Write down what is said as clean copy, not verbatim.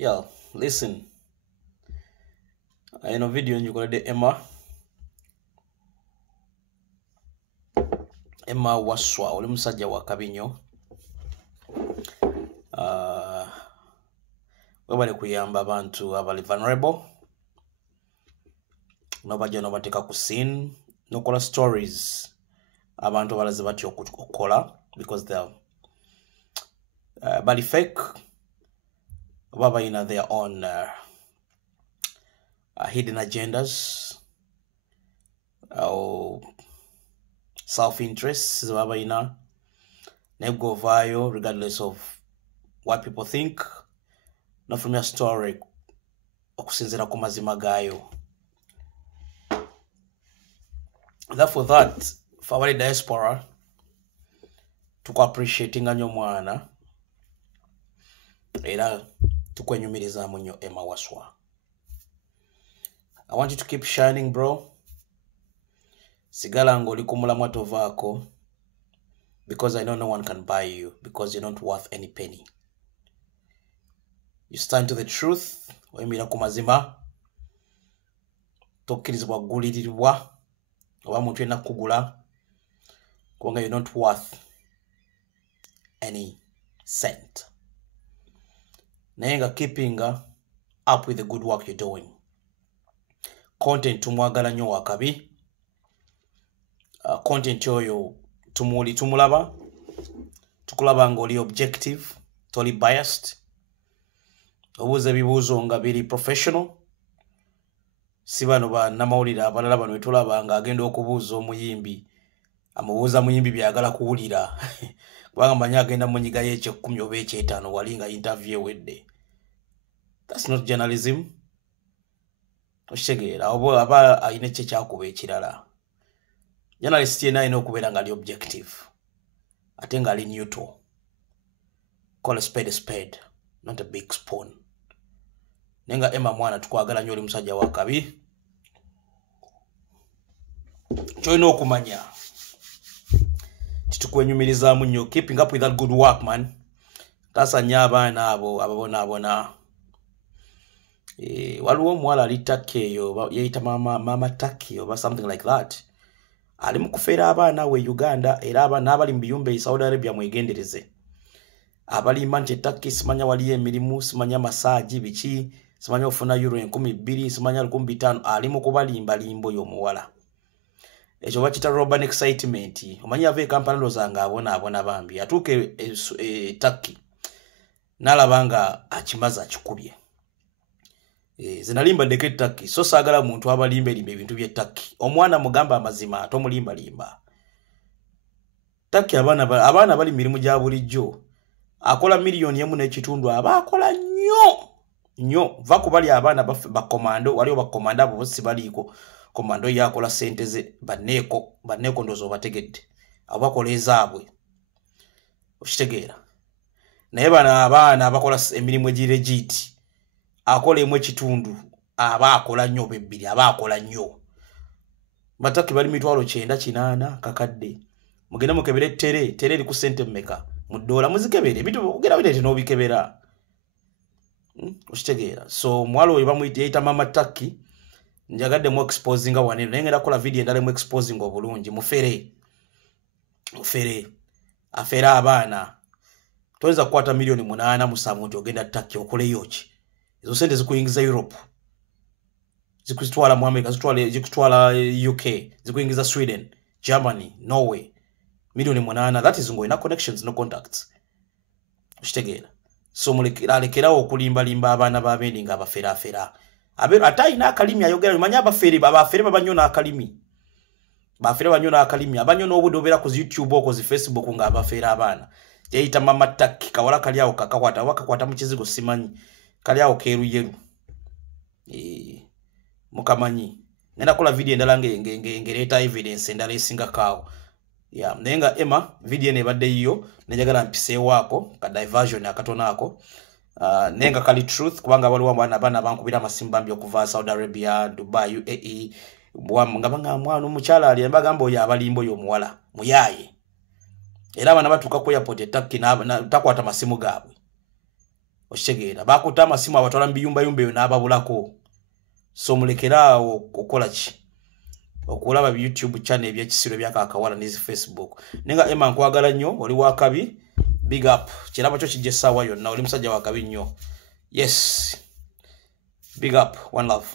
Yeah, listen. I know video you got the Emma Wasswa oli musajja wa kabinyo. Webale kuyamba abantu abali vulnerable. Nobajja nobateka ku scene. Nokola stories abantu abalaze batyo okukola because they're bali fake. Baba in their own hidden agendas or self-interests. Baba ina go viral regardless of what people think. Not from your story okusinzira ku mazima gayo. Therefore that for our diaspora to appreciating anyo mwana era tukwenyumiriza munyo Emma Wasswa. I want you to keep shining, bro. Sigala ngoli kumulamwa tovako because I know no one can buy you because you're not worth any penny. You stand to the truth. Wemira kumazima. Tokkirizibwa gulirirwa. Oba muntu yenna kugula. Kubanga you're not worth any cent. Nayenga keeping up with the good work you're doing. Content tumwagala nnyo wakabi. Content yoyo tumulaba. Tukulaba ngoli objective, totally biased. Obuuza ebibuuzo nga biri professional. Si bano ba namawulira abalala bano etulaba nga agenda okubuuza omuyimbi. Amubuuza muyimbi byagala kuwulira. Kubanga manyi agenda munyiga y'ekyekumi oba eky'etaano wali nga interview ewedde. That's not journalism. Oshegera aba ayina kye kyakuba ekirala. Journalist yenna alina okubeera nga ali objective. Ate nga ali neutral. Call a spade, not a big spoon. Nenga Emma mwana tukwagala nnyo oli musajja wa kabi. Kyolina okumanya titukwenyumirizaamu nnyo. Keeping up with that good work, man. Tasanya abaana abo ababonaabona. Waliwo omuwala ali Taki eyo yeyita mama Taki oba something like that. Ali mu kufeera abaana we Uganda era abaana abali mu biyumba Saudi Arabia mwegendereze. Abali manje Taki simanya wali Emirimu, simanya massage biki, simanya ofuna euro 1200, simanya 1500 ali mu kubalimba limbo y'omuwala. Ekyo bakita urban excitement. Omanyi ave Kampala lozanga abona bambi. Atuuke Taki. Nalabanga akimaza akikubye. Zinalimba deke Taki. So sagala muntu abalimbe ebintu bye Taki. Omwana mugamba amazima tomulimba limba. Taki abana bali mirimu gya bulijjo. Akola miliyoni emu n'ekitundu abakola nnyo va kubali abaana bakomando waliwo bakomando abo bose baliko komando yakola sente ze baneko ndozo bategedde abakola ezaabwe okitegeera naye bana abaana abakola emirimu egiregiti akola emu ekitundu abakola nnyo bebbiri abakola nnyo Bataki bali 900 kakadde mugenda mukebere tere li ku sente mmeka mudola muzikebere bitu ogera bidete no bikebera okitegeera so mwalo oyo bamuyita yita mama Taki njagadde mu exposing wanene nengera kola video endale mu exposing obulungi mufere afera abaana toza kwata milioni 8 musamu nti ogenda Taki okole yoki izo sente zikuyingiza Europe zikutwala mu America zikutwala UK zikuyingiza Sweden Germany Norway milioni 8 that is ngoina connections no contacts okitegeera so mulekerawo okulimba abaana babendi nga abafera abero atayina akalimi ayogera manya abafere babanyona akalimi bafere banyona akalimi abanyona obudo obera ku YouTube oko zi Facebook nga abafera abaana yeyita mama Taki kawala kalyawo wakakwata mu kizigo simanyi kalyawo keruyeru mukamanyi nenda kola video endala ngereta evidence endala esinga kawo ya nenga Emma video ne badde yiyo nejagala mpise wako ka diversion akatona ako nenga kali truth kubanga waliwo abana bankubira masimbambi okuva Saudi Arabia Dubai UAE ngabanga mwana omukyala ali mbagamba oyo abalimbo y'omuwala muyaye era abana batuka ku airport Taki na takwata masimu gaabwe Oshegera bakuta amasimu abatwala mbiyumba yumba yo n'ababulako. So mulekeraawo okola ki okulaba YouTube channel ebyekisiro byakakawala ne Facebook. Nenga Emma nkwagala nnyo oli wakabi big up kiraba kyo kijje sawa yonna oli musajja wakabi nnyo. Yes, big up, one love.